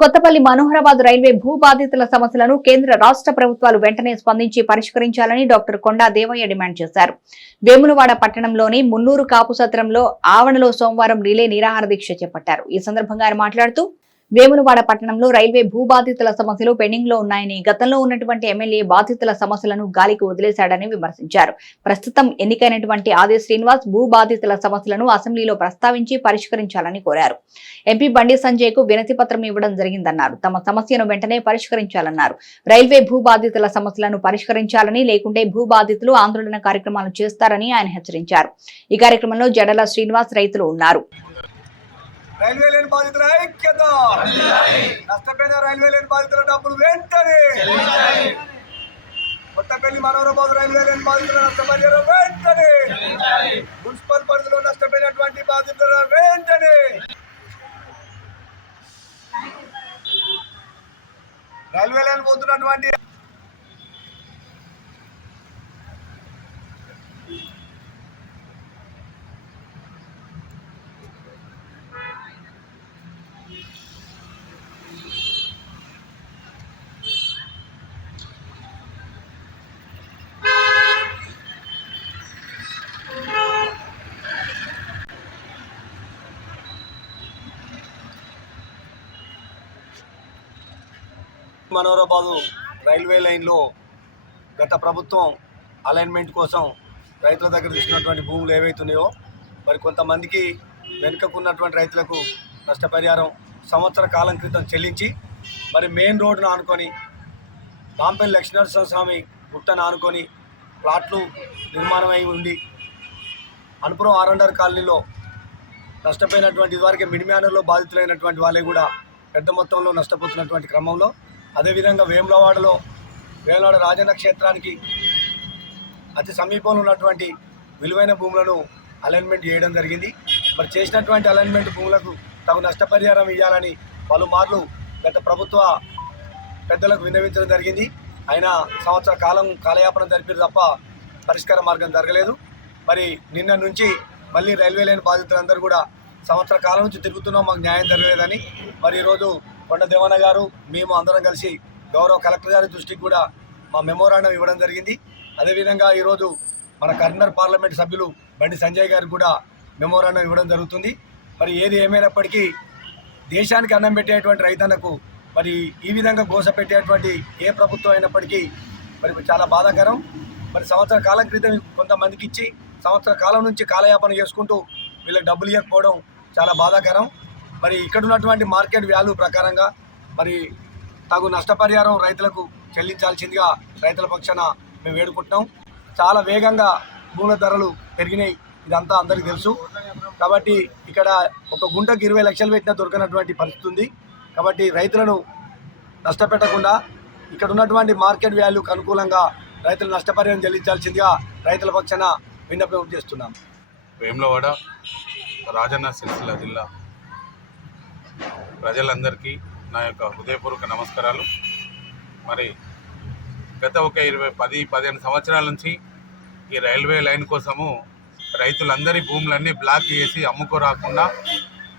Kothapalli Manoharabad railway భూ బాధితుల సమస్యలను కేంద్ర రాష్ట్ర ప్రభుత్వాలు వెంటనే స్పందించి పరిష్కరించాలని డాక్టర్ కొండా దేవయ్య డిమాండ్ చేశారు. వేములవాడ పట్టణంలోని మున్నూరు కాపు సత్రంలో ఆవణలో సోమవారం రిలే నిరాహార దీక్ష చేపట్టారు. ఈ సందర్భంగా ఆయన మాట్లాడుతూ వేములవాడ పట్టణంలో రైల్వే భూ బాధితుల సమస్యలు పెండింగ్లో ఉన్నాయని గతంలో ఉన్నటువంటి ఎమ్మెల్యే బాధితుల సమస్యలను గాలికి వదిలేశాడని విమర్శించారు. ప్రస్తుతం ఎన్నికైనటువంటి ఆది శ్రీనివాస్ భూ బాధితుల సమస్యలను అసెంబ్లీలో ప్రస్తావించి పరిష్కరించాలని కోరారు. ఎంపీ బండి సంజయ్కు వినతి పత్రం ఇవ్వడం జరిగిందన్నారు. తమ సమస్యను వెంటనే పరిష్కరించాలన్నారు. రైల్వే భూ బాధితుల సమస్యలను పరిష్కరించాలని లేకుంటే భూ బాధితులు ఆందోళన కార్యక్రమాలు చేస్తారని ఆయన హెచ్చరించారు. ఈ కార్యక్రమంలో జడల శ్రీనివాస్ రైతులు ఉన్నారు. రైల్వే లేని బాధితుల ఐక్యత. నష్టపోయిన రైల్వే లేని బాధితుల డబ్బులు వెంటనే. కొత్తపల్లి మనోరబాద్ రైల్వే లేని బాధితుల నష్టపరిహారం వెంటనే. మున్సిపల్ పరిధిలో నష్టపోయినటువంటి బాధితుల వెంటనే. రైల్వే లైన్ పోతున్నటువంటి మనోరాబాదు రైల్వే లైన్లో గత ప్రభుత్వం అలైన్మెంట్ కోసం రైతుల దగ్గర తీసుకున్నటువంటి భూములు ఏవైతున్నాయో మరి కొంతమందికి వెనుకకున్నటువంటి రైతులకు నష్టపరిహారం సంవత్సర కాలం క్రితం చెల్లించి మరి మెయిన్ రోడ్డును ఆనుకొని బాంపల్లి లక్ష్మీనరసింహ స్వామి గుట్టను ఆనుకొని ప్లాట్లు నిర్మాణమై ఉండి అనుపురం ఆరండర్ కాలనీలో నష్టపోయినటువంటి ఇదివరకే మిడిమ్యానర్లో బాధితులైనటువంటి వాళ్ళే కూడా పెద్ద మొత్తంలో నష్టపోతున్నటువంటి క్రమంలో అదేవిధంగా వేములవాడలో వేములవాడ రాజన్న క్షేత్రానికి అతి సమీపంలో ఉన్నటువంటి విలువైన భూములను అలైన్మెంట్ చేయడం జరిగింది. మరి చేసినటువంటి అలైన్మెంట్ భూములకు తగు నష్టపరిహారం ఇవ్వాలని పలుమార్లు గత ప్రభుత్వ పెద్దలకు విన్నవించడం జరిగింది. అయినా సంవత్సర కాలం కాలయాపన జరిపారు తప్ప పరిష్కార మార్గం జరగలేదు. మరి నిన్న నుంచి మళ్ళీ రైల్వే లైన్ బాధితులందరూ కూడా సంవత్సర కాలం నుంచి తిరుగుతున్నాం మాకు న్యాయం జరగలేదని. మరి ఈరోజు కొండ దేవన్న గారు మేము అందరం కలిసి గౌరవ కలెక్టర్ గారి దృష్టికి కూడా మా మెమోరాండం ఇవ్వడం జరిగింది. అదేవిధంగా ఈరోజు మన కరీంనగర్ పార్లమెంట్ సభ్యులు బండి సంజయ్ గారికి కూడా మెమోరాండం ఇవ్వడం జరుగుతుంది. మరి ఏది ఏమైనప్పటికీ దేశానికి అన్నం పెట్టేటువంటి రైతన్నకు మరి ఈ విధంగా గోస పెట్టేటువంటి ఏ ప్రభుత్వం అయినప్పటికీ మరి చాలా బాధాకరం. మరి సంవత్సర కాలం క్రితం కొంతమందికి ఇచ్చి సంవత్సర కాలం నుంచి కాలయాపన చేసుకుంటూ వీళ్ళకి డబ్బులు ఇవ్వకపోవడం చాలా బాధాకరం. మరి ఇక్కడ ఉన్నటువంటి మార్కెట్ వాల్యూ ప్రకారంగా మరి తగు నష్టపరిహారం రైతులకు చెల్లించాల్సిందిగా రైతుల పక్షాన మేము వేడుకుంటున్నాం. చాలా వేగంగా భూముల ధరలు పెరిగినాయి. ఇదంతా అందరికీ తెలుసు. కాబట్టి ఇక్కడ ఒక గుంటకు ఇరవై లక్షలు పెట్టినా దొరకనటువంటి పరిస్థితి ఉంది. కాబట్టి రైతులను నష్టపెట్టకుండా ఇక్కడ ఉన్నటువంటి మార్కెట్ వాల్యూకి అనుకూలంగా రైతులు నష్టపరిహారం చెల్లించాల్సిందిగా రైతుల పక్షాన విన్నపం చేస్తున్నాం. వేములవాడ రాజన్న సిరిసిల్ల జిల్లా. ప్రజలందరికీ నా యొక్క హృదయపూర్వక నమస్కారాలు. మరి గత ఒక ఇరవై పది పదిహేను సంవత్సరాల నుంచి ఈ రైల్వే లైన్ కోసము రైతులందరి భూములన్నీ బ్లాక్ చేసి అమ్ముకోరాకుండా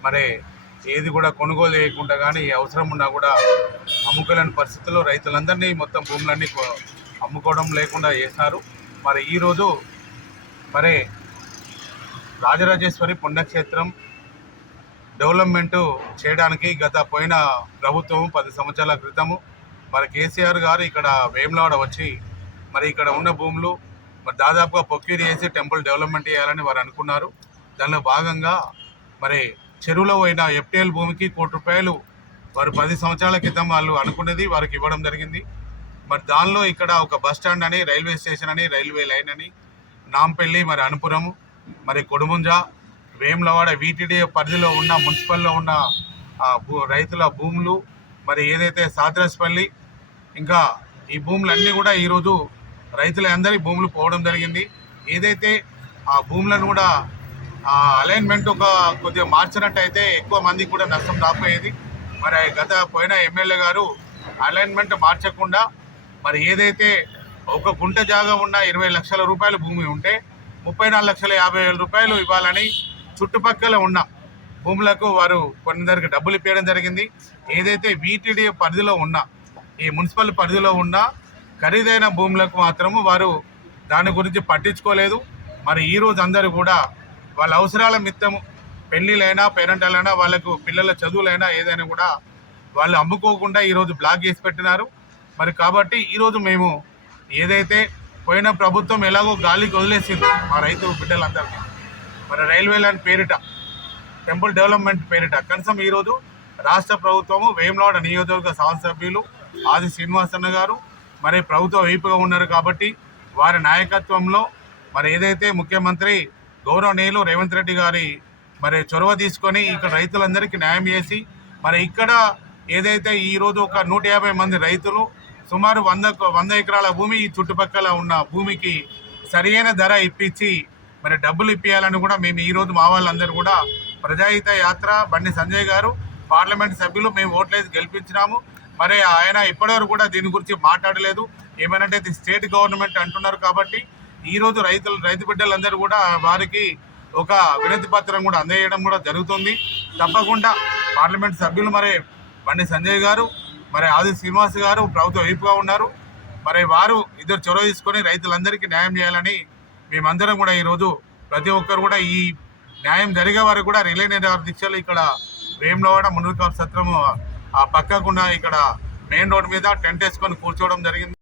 మరి ఏది కూడా కొనుగోలు చేయకుండా కానీ ఏ అవసరం ఉన్నా కూడా అమ్ముకోలేని పరిస్థితుల్లో రైతులందరినీ మొత్తం భూములన్నీ అమ్ముకోవడం లేకుండా చేశారు మరి ఈరోజు మరి రాజరాజేశ్వరి పుణ్యక్షేత్రం డెవలప్మెంట్ చేయడానికి గత పోయిన ప్రభుత్వం పది సంవత్సరాల క్రితము మరి కేసీఆర్ గారు ఇక్కడ వేములవాడ వచ్చి మరి ఇక్కడ ఉన్న భూములు మరి దాదాపుగా పొక్కిరి చేసి టెంపుల్ డెవలప్మెంట్ చేయాలని వారు అనుకున్నారు. దానిలో భాగంగా మరి చెరువులో పోయిన ఎఫ్టీఎల్ భూమికి కోటి రూపాయలు వారు పది సంవత్సరాల క్రితం వాళ్ళు అనుకున్నది వారికి ఇవ్వడం జరిగింది. మరి దానిలో ఇక్కడ ఒక బస్ స్టాండ్ అని రైల్వే స్టేషన్ అని రైల్వే లైన్ అని నాంపల్లి మరి అనుపురం మరి కొడుముంజ వేములవాడ వీటిడి పరిధిలో ఉన్న మున్సిపల్లో ఉన్న ఆ, భూ- రైతుల భూములు మరి ఏదైతే సాద్రస్పల్లి ఇంకా ఈ భూములన్నీ కూడా ఈరోజు రైతుల అందరి భూములు పోవడం జరిగింది. ఏదైతే ఆ భూములను కూడా ఆ అలైన్మెంట్ ఒక కొద్దిగా మార్చినట్టయితే ఎక్కువ మందికి కూడా నష్టం రాకపోయేది మరి గత పోయిన ఎమ్మెల్యే గారు అలైన్మెంట్ మార్చకుండా మరి ఏదైతే ఒక గుంట జాగా ఉన్న ఇరవై లక్షల రూపాయల భూమి ఉంటే ముప్పై నాలుగు లక్షల యాభై వేల రూపాయలు ఇవ్వాలని చుట్టుపక్కల ఉన్న భూములకు వారు కొందరికి డబ్బులు ఇప్పించడం జరిగింది. ఏదైతే వీటిడి పరిధిలో ఉన్న ఈ మున్సిపల్ పరిధిలో ఉన్న ఖరీదైన భూములకు మాత్రము వారు దాని గురించి పట్టించుకోలేదు. మరి ఈ రోజు అందరూ కూడా వాళ్ళ అవసరాల మిత్తము పెళ్ళిళ్ళైనా పేరెంటాలైనా వాళ్ళకు పిల్లల చదువులైనా ఏదైనా కూడా వాళ్ళు అమ్ముకోకుండా ఈరోజు బ్లాక్ చేసి పెట్టినారు. మరి కాబట్టి ఈరోజు మేము ఏదైతే పోయిన ప్రభుత్వం ఎలాగో గాలికి వదిలేసింది మా రైతు బిడ్డలందరికీ. మరి రైల్వే లైన్ పేరిట టెంపుల్ డెవలప్మెంట్ పేరిట కనీసం ఈరోజు రాష్ట్ర ప్రభుత్వము వేములవాడ నియోజకవర్గ శాసనసభ్యులు ఆది శ్రీనివాసన్న గారు మరి ప్రభుత్వ వైపుగా ఉన్నారు కాబట్టి వారి నాయకత్వంలో మరి ఏదైతే ముఖ్యమంత్రి గౌరవనీయులు రేవంత్ రెడ్డి గారి మరి చొరవ తీసుకొని ఇక్కడ రైతులందరికీ న్యాయం చేసి మరి ఇక్కడ ఏదైతే ఈరోజు ఒక నూట యాభై మంది రైతులు సుమారు వంద వంద ఎకరాల భూమి ఈ చుట్టుపక్కల ఉన్న భూమికి సరియైన ధర ఇప్పించి మరి డబ్బులు ఇప్పించాలని కూడా మేము ఈ రోజు మా వాళ్ళందరూ కూడా ప్రజాహిత యాత్ర బండి సంజయ్ గారు పార్లమెంట్ సభ్యులు మేము ఓట్లేసి గెలిపించినాము. మరి ఆయన ఇప్పటివరకు కూడా దీని గురించి మాట్లాడలేదు. ఏమనంటే ఇది స్టేట్ గవర్నమెంట్ అంటున్నారు కాబట్టి ఈ రోజు రైతులు రైతు బిడ్డలందరూ కూడా వారికి ఒక వినతి పత్రం కూడా అందజేయడం కూడా జరుగుతుంది. తప్పకుండా పార్లమెంట్ సభ్యులు మరి బండి సంజయ్ గారు మరి ఆది శ్రీనివాస్ గారు ప్రభుత్వ వైపుగా ఉన్నారు. మరి వారు ఇద్దరు చొరవ తీసుకొని రైతులందరికీ న్యాయం చేయాలని మేమందరం కూడా ఈరోజు ప్రతి ఒక్కరు కూడా ఈ న్యాయం జరిగే వరకు కూడా రిలే నిరాహార దీక్షలు ఇక్కడ వేములవాడ మునుగోడు సత్రము ఆ పక్కకుండా ఇక్కడ మెయిన్ రోడ్ మీద టెంట్ వేసుకొని కూర్చోవడం జరిగింది.